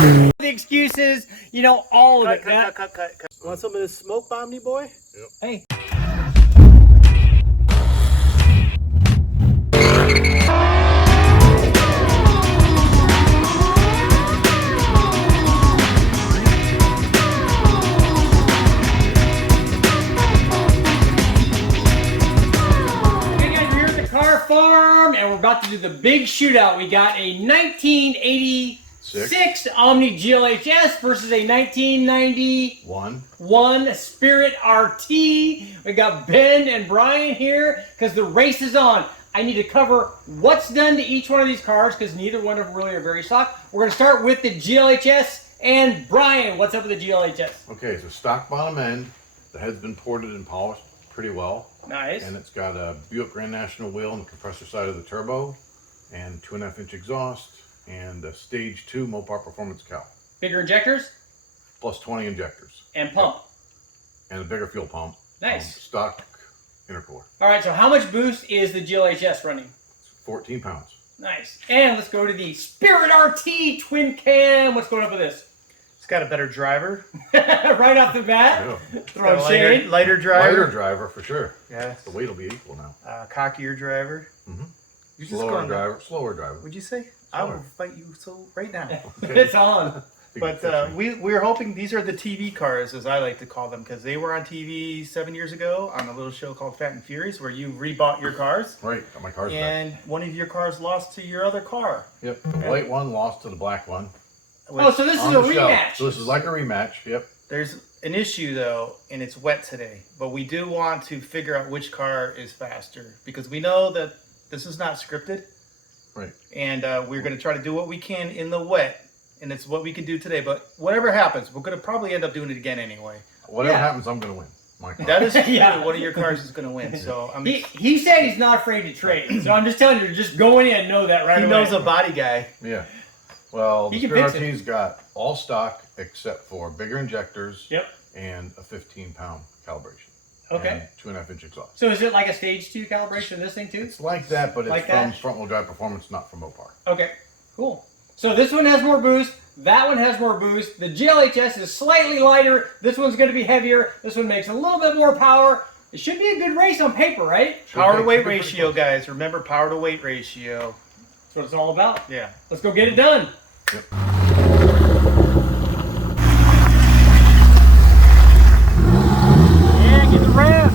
The excuses, you know, all of it. Cut. Want some of this smoke bomb me, boy? Yep. Hey. Farm, and we're about to do the big shootout. We got a 1986 Omni GLHS versus a 1991 Spirit RT. We got Ben and Brian here because the race is on. I need to cover what's done to each one of these cars because neither one of them really are very stock. We're going to start with the GLHS. And Brian, what's up with the GLHS? Okay, so stock bottom end. The head's been ported and polished pretty well. Nice. And it's got a Buick Grand National wheel on the compressor side of the turbo, and 2.5-inch exhaust, and a stage 2 Mopar Performance cowl. Bigger injectors? Plus 20 injectors. And pump. Yep. And a bigger fuel pump. Nice. Stock intercooler. All right, so how much boost is the GLHS running? 14 pounds. Nice. And let's go to the Spirit RT twin cam. What's going up with this? It's got a better driver. Right off the bat. Yeah. Throw shade. Lighter driver. Lighter driver for sure. Yeah. The weight will be equal now. Cockier driver. Mm-hmm. Slower driver. What'd you say? I will fight you right now. Okay. It's on. But we're hoping these are the TV cars, as I like to call them, because they were on TV 7 years ago on a little show called Fat and Furious, where you rebought your cars. Right, got my cars back. And one of your cars lost to your other car. Yep, the white one lost to the black one. Oh, so this is a rematch. So this is like a rematch, yep. There's an issue, though, and it's wet today. But we do want to figure out which car is faster, because we know that this is not scripted. Right. And we're going to try to do what we can in the wet. And it's what we can do today. But whatever happens, we're going to probably end up doing it again anyway. Whatever happens, I'm going to win. My car. That is true. One of your cars is going to win. So he said he's not afraid to trade. So I'm just telling you, just go in and know that right away. He knows a body guy. Yeah. Well, the Spirit RT's got all stock except for bigger injectors. Yep. And a 15-pound calibration. Okay. And 2.5-inch exhaust. So is it like a stage 2 calibration, this thing too? It's like that, but like it's from front-wheel drive performance, not from Mopar. Okay, cool. So this one has more boost. That one has more boost. The GLHS is slightly lighter. This one's going to be heavier. This one makes a little bit more power. It should be a good race on paper, right? Power to weight ratio, guys. Remember power to weight ratio. That's what it's all about. Yeah. Let's go get it done. Yep. Yeah, get the rev.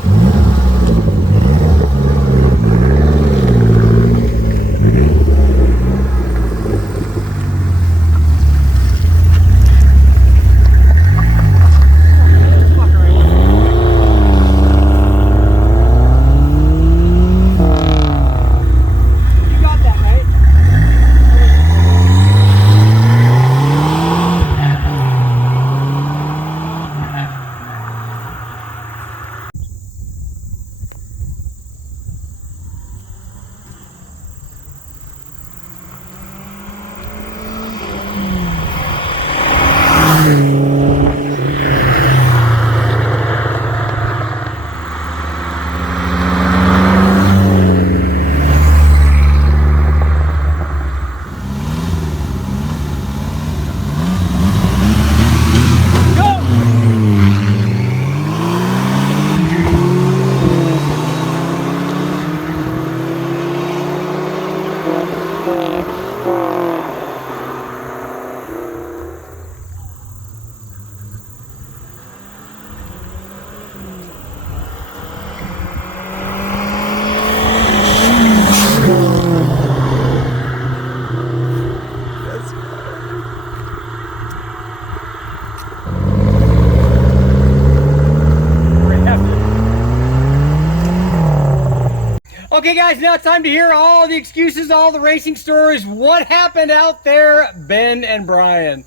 Okay guys, now it's time to hear all the excuses, all the racing stories. What happened out there, Ben and Brian?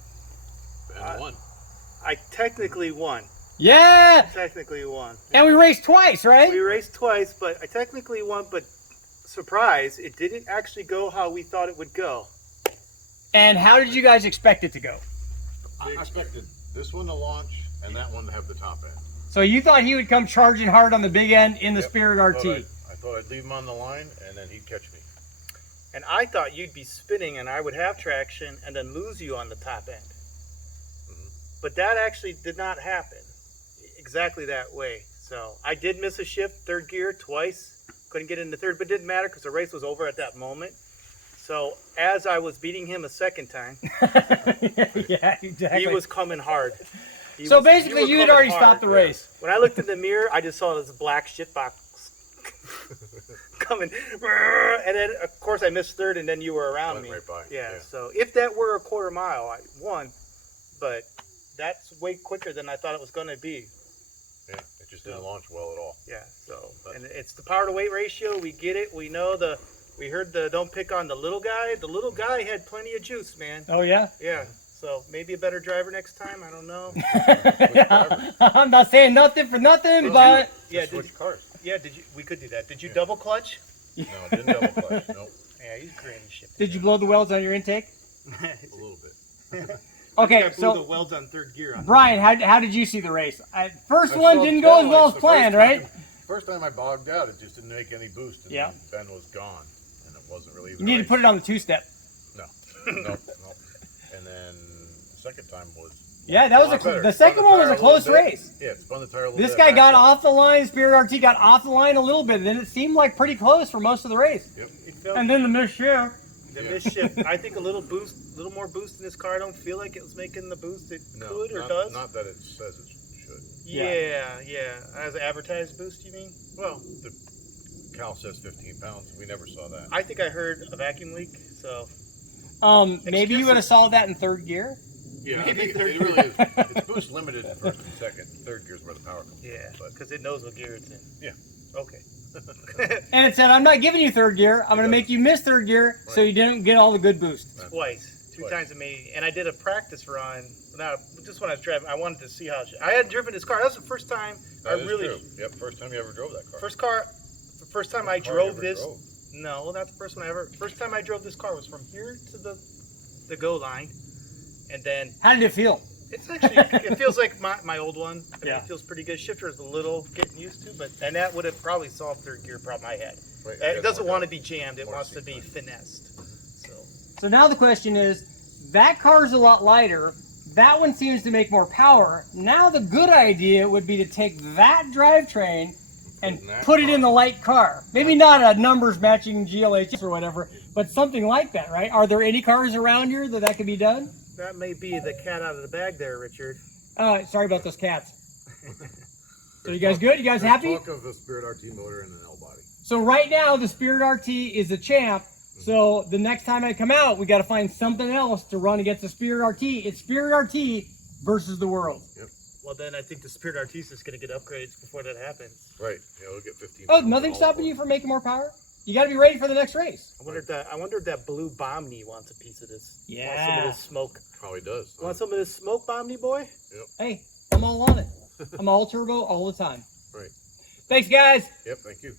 Ben won. I technically won. Yeah! Technically won. And we raced twice, right? We raced twice, but I technically won, but surprise, it didn't actually go how we thought it would go. And how did you guys expect it to go? I expected this one to launch and that one to have the top end. So you thought he would come charging hard on the big end in the Spirit RT? I thought I'd leave him on the line and then he'd catch me. And I thought you'd be spinning and I would have traction and then lose you on the top end. But that actually did not happen exactly that way. So I did miss a shift, third gear twice. Couldn't get into third, but it didn't matter because the race was over at that moment. So as I was beating him a second time, Yeah, exactly. he was coming hard. So basically, you had already stopped the race. When I looked in the mirror, I just saw this black shit box coming, and then of course I missed third, and then you were around Went me. right by. Yeah. Yeah. So if that were a quarter mile, I won, but that's way quicker than I thought it was going to be. Yeah, it just didn't launch well at all. Yeah. So and it's the power to weight ratio. We get it. We know the. We heard the don't pick on the little guy. The little guy had plenty of juice, man. Oh yeah. Yeah. So maybe a better driver next time. I don't know. I'm not saying nothing for nothing, but Yeah. Switch cars. Yeah. Did you? We could do that. Did you double clutch? No, it didn't double clutch. Nope. Yeah. He's granny shit. did you blow the welds on your intake? A little bit. Okay, I blew so the welds on third gear. Brian, how did you see the race? First I one saw didn't the go as taillights well as the planned, first right? time. First time I bogged out, it just didn't make any boost, and Yeah. then Ben was gone, and it wasn't really. You need to put it on the two-step. No, no. And then the second time was. Yeah, that was lot better. the second Spun the one was tire a close little bit. race. Yeah, it spun the tire a little This bit. guy got backed up. off the line. Spirit RT got off the line a little bit. Then it seemed like pretty close for most of the race. Yep. It felt And then the missed shift. the Yeah. misshift. I think a little more boost in this car. I don't feel like it was making the boost it No, could or not, does. Not that it says it should. Yeah. As an advertised boost, you mean? Well, the Cal says 15 pounds. We never saw that. I think I heard a vacuum leak. So Maybe you would have saw that in third gear. Yeah, I Maybe think third it really is. It's boost limited in first and second. Third gear's where the power comes yeah, from. But because it knows what gear it's in. Yeah. Okay. And it said, I'm not giving you third gear. I'm going to does. make you miss third gear so Right. you didn't get all the good boost. Twice. Two Twice. times a me. And I did a practice run. Now, just when I was driving, I wanted to see how I hadn't driven this car. That was the first time that I is really. true. Yep, first time you ever drove that car. The first time I First car you drove ever this. drove. No, not the first one I ever. First time I drove this car was from here to the go line, and then How did it feel? it's actually it feels like my old one. I mean, Yeah. it feels pretty good. Shifter is a little getting used to, but and that would have probably solved third gear problem I had. Right, It yeah, doesn't more want to down. be jammed. It More wants to seat be time. finessed. So So now the question is, that car's a lot lighter. That one seems to make more power. Now the good idea would be to take that drivetrain and in that put it car. in the light car. Maybe not a numbers matching GLHS or whatever, but something like that, right? Are there any cars around here that could be done? that may be the cat out of the bag there, Richard. Sorry about those cats. So you guys good? You guys happy? Talk of the Spirit RT motor and an L body. So right now the Spirit RT is the champ. So the next time I come out, we got to find something else to run against the Spirit RT. It's Spirit RT versus the world. Well, then I think the Spirit Artiste is going to get upgrades before that happens. Right. Yeah, we'll get 15. Oh, nothing's stopping you from making more power? You got to be ready for the next race. I wonder if that blue Bomni wants a piece of this. Want some Yeah. of this smoke. Probably does. Want some of this smoke, Bomni boy? Hey, I'm all on it. I'm all turbo all the time. Right. Thanks, guys. Yep. Thank you.